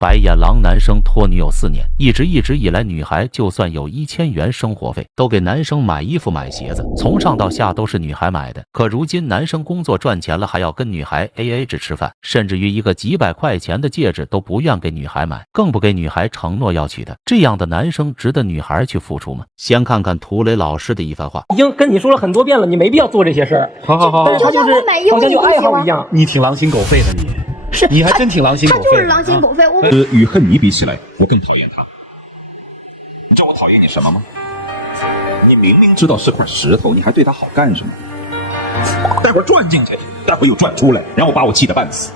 白眼狼男生拖女友4年，一直以来，女孩就算有1000元生活费，都给男生买衣服买鞋子，从上到下都是女孩买的。可如今男生工作赚钱了，还要跟女孩 AA 制吃饭，甚至于一个几百块钱的戒指都不愿给女孩买，更不给女孩承诺要娶她。这样的男生值得女孩去付出吗？先看看涂磊老师的一番话。已经跟你说了很多遍了，你没必要做这些事儿。好，但是他就是好像就爱好一样。你挺狼心狗肺的你。是，你还真挺狼心狗肺。他就是狼心狗肺。与恨你比起来，我更讨厌他。你知道我讨厌你什么吗？你明明知道是块石头，你还对他好干什么？待会儿转进去，待会儿又转出来，然后把我气得半死。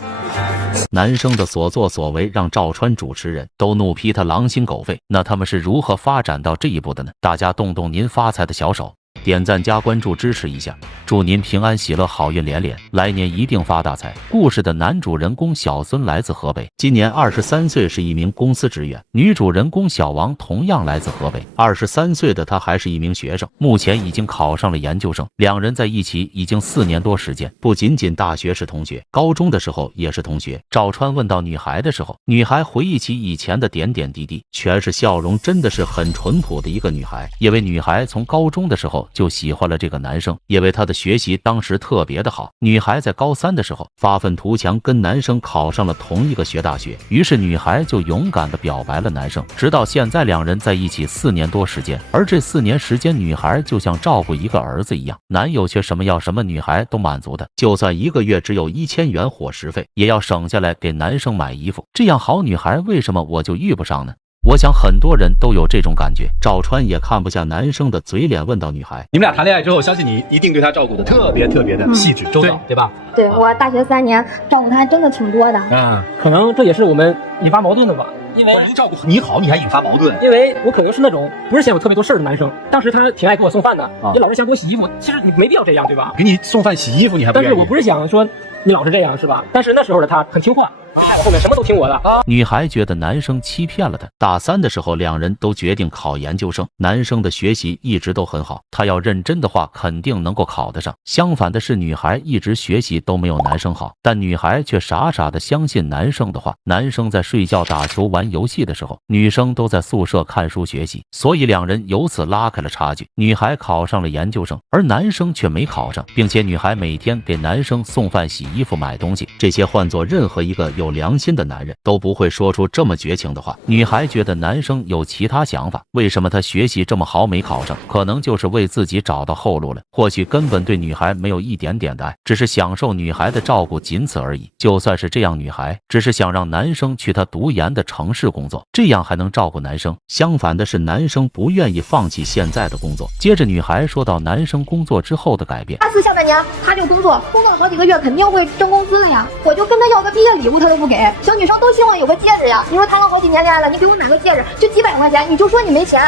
男生的所作所为让赵川主持人都怒批他狼心狗肺，那他们是如何发展到这一步的呢？大家动动您发财的小手，点赞加关注支持一下，祝您平安喜乐，好运连连，来年一定发大财。故事的男主人公小孙来自河北，今年23岁，是一名公司职员。女主人公小王同样来自河北，23岁的她还是一名学生，目前已经考上了研究生。两人在一起已经4年多时间，不仅仅大学是同学，高中的时候也是同学。赵川问到女孩的时候，女孩回忆起以前的点点滴滴，全是笑容，真的是很淳朴的一个女孩。因为女孩从高中的时候就喜欢了这个男生，因为他的学习当时特别的好。女孩在高3的时候发愤图强，跟男生考上了同一个大学，于是女孩就勇敢地表白了男生。直到现在，两人在一起4年多时间，而这4年时间，女孩就像照顾一个儿子一样，男友缺什么要什么，女孩都满足他。就算1个月只有1000元伙食费，也要省下来给男生买衣服。这样好女孩，为什么我就遇不上呢？我想很多人都有这种感觉。赵川也看不下男生的嘴脸，问到女孩：你们俩谈恋爱之后，相信你一定对他照顾的特别的细致周到，对吧？对，我大学3年照顾他真的挺多的。可能这也是我们引发矛盾的吧。因为能照顾你好，你还引发矛盾。因为我可能是那种不是嫌我特别多事儿的男生，当时他挺爱给我送饭的，也老是想给我洗衣服。其实你没必要这样，对吧？给你送饭洗衣服，你还不愿意？但是我不是想说你老是这样，是吧？但是那时候的他很听话。在我后面什么都听我的啊！女孩觉得男生欺骗了她。大3的时候，两人都决定考研究生。男生的学习一直都很好，他要认真的话，肯定能够考得上。相反的是，女孩一直学习都没有男生好，但女孩却傻傻的相信男生的话。男生在睡觉、打球、玩游戏的时候，女生都在宿舍看书学习，所以两人由此拉开了差距。女孩考上了研究生，而男生却没考上，并且女孩每天给男生送饭、洗衣服、买东西，这些换做任何一个有良心的男人都不会说出这么绝情的话。女孩觉得男生有其他想法，为什么他学习这么好没考上？可能就是为自己找到后路了，或许根本对女孩没有一点点的爱，只是享受女孩的照顾，仅此而已。就算是这样，女孩只是想让男生去他读研的城市工作，这样还能照顾男生。相反的是，男生不愿意放弃现在的工作。接着女孩说到男生工作之后的改变。大4下半年他就工作了好几个月，肯定会挣工资了呀。我就跟他要个毕业礼物，他都不给。小女生都希望有个戒指呀，你说谈了好几年恋爱了，你给我买个戒指就几百块钱，你就说你没钱，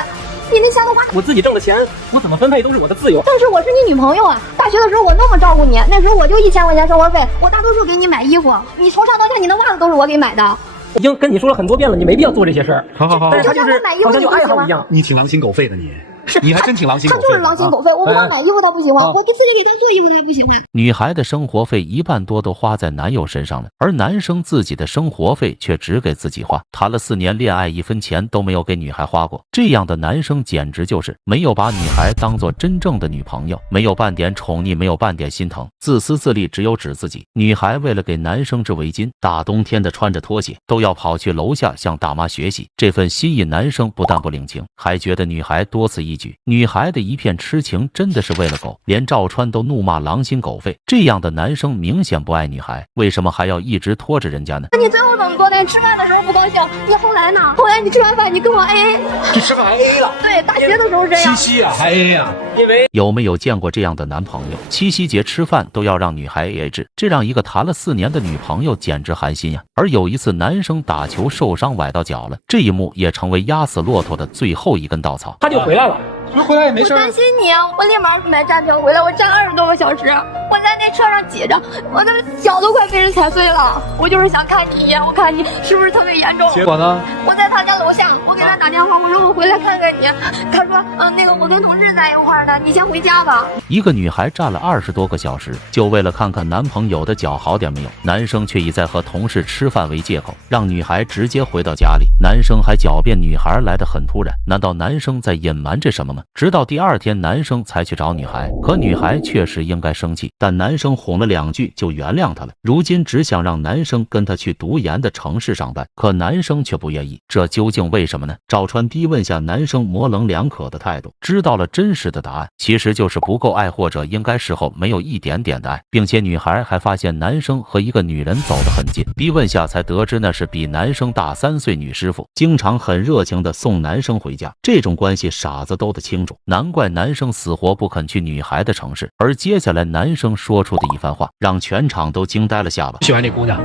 你那钱的话，我自己挣的钱，我怎么分配都是我的自由。但是我是你女朋友啊，大学的时候我那么照顾你，那时候我就1000块钱生活费，我大多数给你买衣服，你从上到下你的袜子都是我给买的。已经跟你说了很多遍了，你没必要做这些事儿。好，但是他就是好像就爱好一样。你挺狼心狗肺的你。是，你还真挺狼心狗肺。他就是狼心狗肺，我给他买衣服他不喜欢，我自己给他做衣服他也不喜欢。女孩的生活费1半多都花在男友身上了，而男生自己的生活费却只给自己花。谈了4年恋爱，1分钱都没有给女孩花过。这样的男生简直就是没有把女孩当做真正的女朋友，没有半点宠溺，没有半点心疼，自私自利，只有指自己。女孩为了给男生织围巾，大冬天的穿着拖鞋都要跑去楼下向大妈学习。这份心意，男生不但不领情，还觉得女孩多此一举。女孩的一片痴情真的是为了狗，连赵川都怒骂狼心狗肺。这样的男生明显不爱女孩，为什么还要一直拖着人家呢？那你最后怎么做的？吃饭的时候不高兴，你后来呢？后来你吃完饭你跟我 AA， 你吃饭还 AA 了？对，大学的时候这样。七夕啊还 AA 啊？因为有没有见过这样的男朋友？七夕节吃饭都要让女孩 AA 制，这让一个谈了4年的女朋友简直寒心呀。而有一次男生打球受伤崴到脚了，这一幕也成为压死骆驼的最后一根稻草。他就回来了。回来也没事。我担心你啊，我立马买站票回来，我站20多个小时，我在那车上挤着，我的脚都快被人踩碎了。我就是想看你一眼，我看你是不是特别严重。结果呢？我在他他家楼下，我给他打电话，我说我回来看看你。他说，那个我跟同事在一块儿呢，你先回家吧。一个女孩站了20多个小时，就为了看看男朋友的脚好点没有。男生却以在和同事吃饭为借口，让女孩直接回到家里。男生还狡辩女孩来得很突然，难道男生在隐瞒着什么吗？直到第2天，男生才去找女孩，可女孩确实应该生气，但男生哄了2句就原谅她了。如今只想让男生跟她去读研的城市上班，可男生却不愿意，这究竟为什么呢？赵川逼问下男生模棱两可的态度，知道了真实的答案，其实就是不够爱，或者应该事后没有一点点的爱，并且女孩还发现男生和一个女人走得很近，逼问下才得知那是比男生大3岁女师傅，经常很热情地送男生回家。这种关系傻子都得清楚，难怪男生死活不肯去女孩的城市。而接下来男生说出的一番话，让全场都惊呆了下巴。喜欢这姑娘，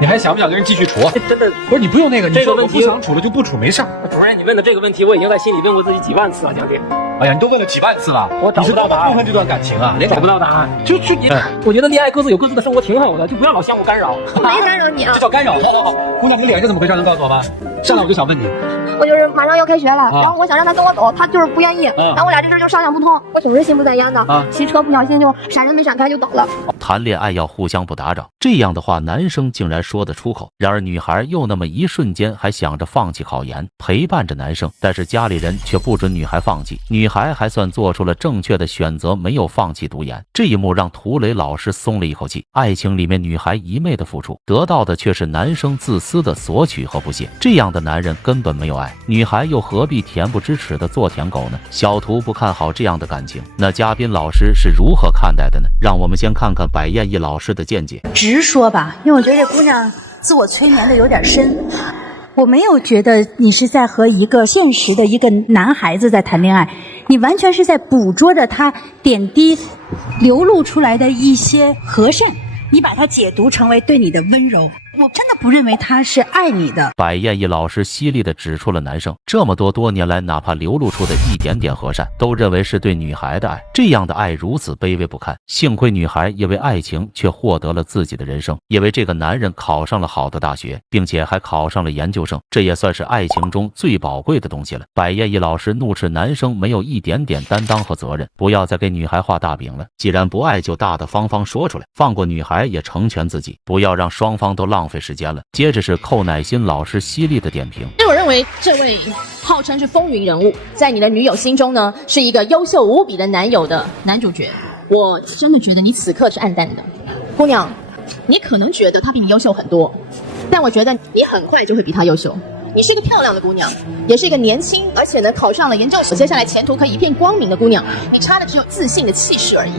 你还想不想跟人继续处？真的不是，你不用那个，你说我这个问题不想处了就不处，没事儿。主任，你问的这个问题，我已经在心里问过自己几万次了，将近。哎呀，你都问了几万次了，我找你是不到答案痛恨这段感情啊？找不到答案，就你，我觉得恋爱各自有各自的生活挺好的，就不要老相互干扰。我没干扰你啊这，叫干扰。好，姑娘，你脸是怎么回事？能告诉我吗？上来我就想问你，我就是马上要开学了，然后我想让他跟我走，他就是不愿意，然后我俩这事就商量不通，我总是心不在焉的，骑车不小心就闪人没闪开就倒了。谈恋爱要互相不打扰，这样的话男生竟然说得出口。然而女孩又那么一瞬间还想着放弃考研，陪伴着男生，但是家里人却不准女孩放弃，女孩还算做出了正确的选择，没有放弃读研。这一幕让涂磊老师松了一口气，爱情里面女孩一昧的付出，得到的却是男生自私的索取和不屑，这样的男人根本没有爱，女孩又何必恬不知耻的做舔狗呢？小图不看好这样的感情，那嘉宾老师是如何看待的呢？让我们先看看白燕一老师的见解。直说吧，因为我觉得这姑娘自我催眠的有点深。我没有觉得你是在和一个现实的一个男孩子在谈恋爱，你完全是在捕捉着他点滴流露出来的一些和善，你把它解读成为对你的温柔。我真的不认为他是爱你的。白燕一老师犀利地指出了男生这么多年来哪怕流露出的一点点和善，都认为是对女孩的爱，这样的爱如此卑微不堪。幸亏女孩因为爱情却获得了自己的人生，因为这个男人考上了好的大学，并且还考上了研究生，这也算是爱情中最宝贵的东西了。白燕一老师怒斥男生没有一点点担当和责任，不要再给女孩画大饼了，既然不爱就大大方方说出来，放过女孩也成全自己，不要让双方都浪费时间了。接着是寇乃馨老师犀利的点评。我认为这位号称是风云人物，在你的女友心中呢，是一个优秀无比的男友的男主角。我真的觉得你此刻是暗淡的。姑娘，你可能觉得他比你优秀很多，但我觉得你很快就会比他优秀。你是一个漂亮的姑娘，也是一个年轻，而且呢考上了研究所，接下来前途可以一片光明的姑娘。你差的只有自信的气势而已。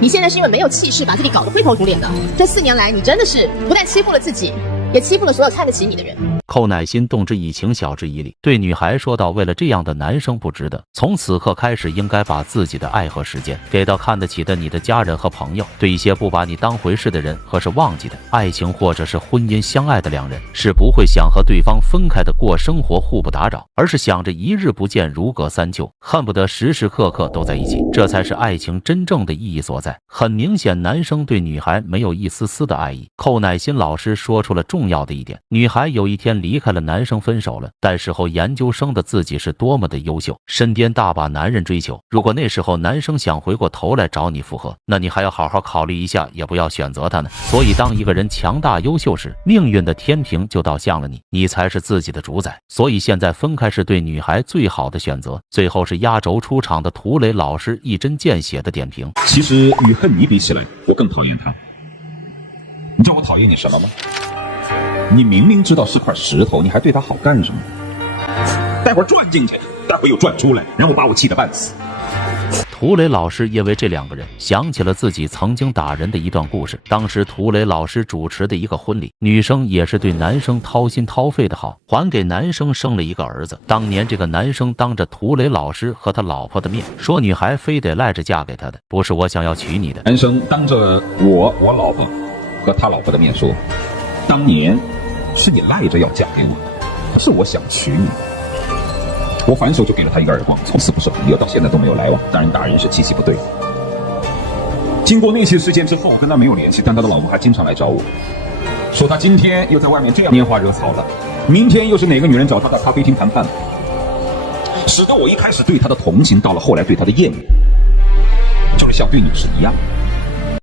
你现在是因为没有气势，把自己搞得灰头土脸的。这4年来，你真的是不但欺负了自己，也欺负了所有看得起你的人。寇乃馨动之以情，晓之以理，对女孩说道：“为了这样的男生不值得，从此刻开始，应该把自己的爱和时间给到看得起的你的家人和朋友。对一些不把你当回事的人和是忘记的，爱情或者是婚姻相爱的两人，是不会想和对方分开的过生活，互不打扰，而是想着一日不见如隔三秋，恨不得时时刻刻都在一起，这才是爱情真正的意义所在。”很明显，男生对女孩没有一丝丝的爱意。寇乃馨老师说出了重要的一点：女孩有一天离开了男生，分手了，但事后研究生的自己是多么的优秀，身边大把男人追求。如果那时候男生想回过头来找你复合，那你还要好好考虑一下，也不要选择他呢。所以当一个人强大优秀时，命运的天平就倒向了你，你才是自己的主宰。所以现在分开是对女孩最好的选择。最后是压轴出场的涂磊老师一针见血的点评。其实与恨你比起来，我更讨厌他。你知道我讨厌你什么吗？你明明知道是块石头，你还对他好干什么？待会儿转进去，待会儿又转出来，然后把我气得半死。涂磊老师因为这2个人想起了自己曾经打人的一段故事。当时涂磊老师主持的一个婚礼，女生也是对男生掏心掏肺的好，还给男生生了一个儿子。当年这个男生当着涂磊老师和他老婆的面说，女孩非得赖着嫁给他的，不是我想要娶你的。男生当着我老婆和他老婆的面说，当年是你赖着要嫁给我，不是我想娶你。我反手就给了他一个耳光，从此不是朋友，到现在都没有来往。当然打人是极其不对的。经过那些事件之后，我跟他没有联系，但他的老婆还经常来找我，说他今天又在外面这样拈花惹草了。明天又是哪个女人找他到咖啡厅谈判，使得我一开始对他的同情，到了后来对他的厌恶，就是像对你是一样。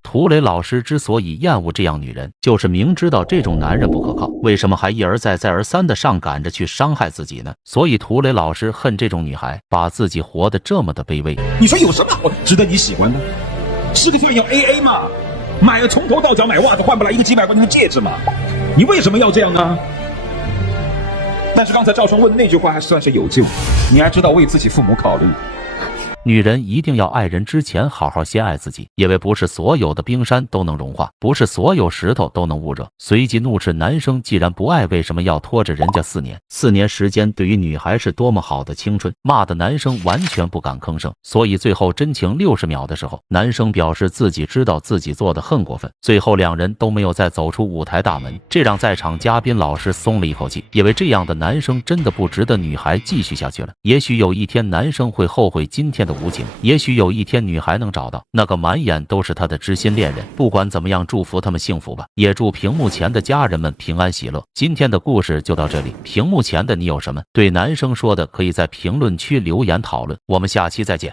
涂磊老师之所以厌恶这样女人，就是明知道这种男人不可靠，为什么还一而再再而三的上赶着去伤害自己呢？所以涂磊老师恨这种女孩，把自己活得这么的卑微。你说有什么好值得你喜欢的？吃个饭要 AA 嘛，买从头到脚买袜子换不来一个几百块钱的戒指嘛，你为什么要这样呢？但是刚才赵春问的那句话还算是有救，你还知道为自己父母考虑。女人一定要爱人之前好好先爱自己，因为不是所有的冰山都能融化，不是所有石头都能捂热。随即怒斥男生既然不爱，为什么要拖着人家4年？4年时间对于女孩是多么好的青春，骂的男生完全不敢吭声。所以最后真情60秒的时候，男生表示自己知道自己做的很过分，最后两人都没有再走出舞台大门，这让在场嘉宾老师松了一口气，因为这样的男生真的不值得女孩继续下去了。也许有一天男生会后悔今天的无情，也许有一天女孩能找到那个满眼都是她的知心恋人。不管怎么样，祝福他们幸福吧，也祝屏幕前的家人们平安喜乐。今天的故事就到这里，屏幕前的你有什么对男生说的，可以在评论区留言讨论，我们下期再见。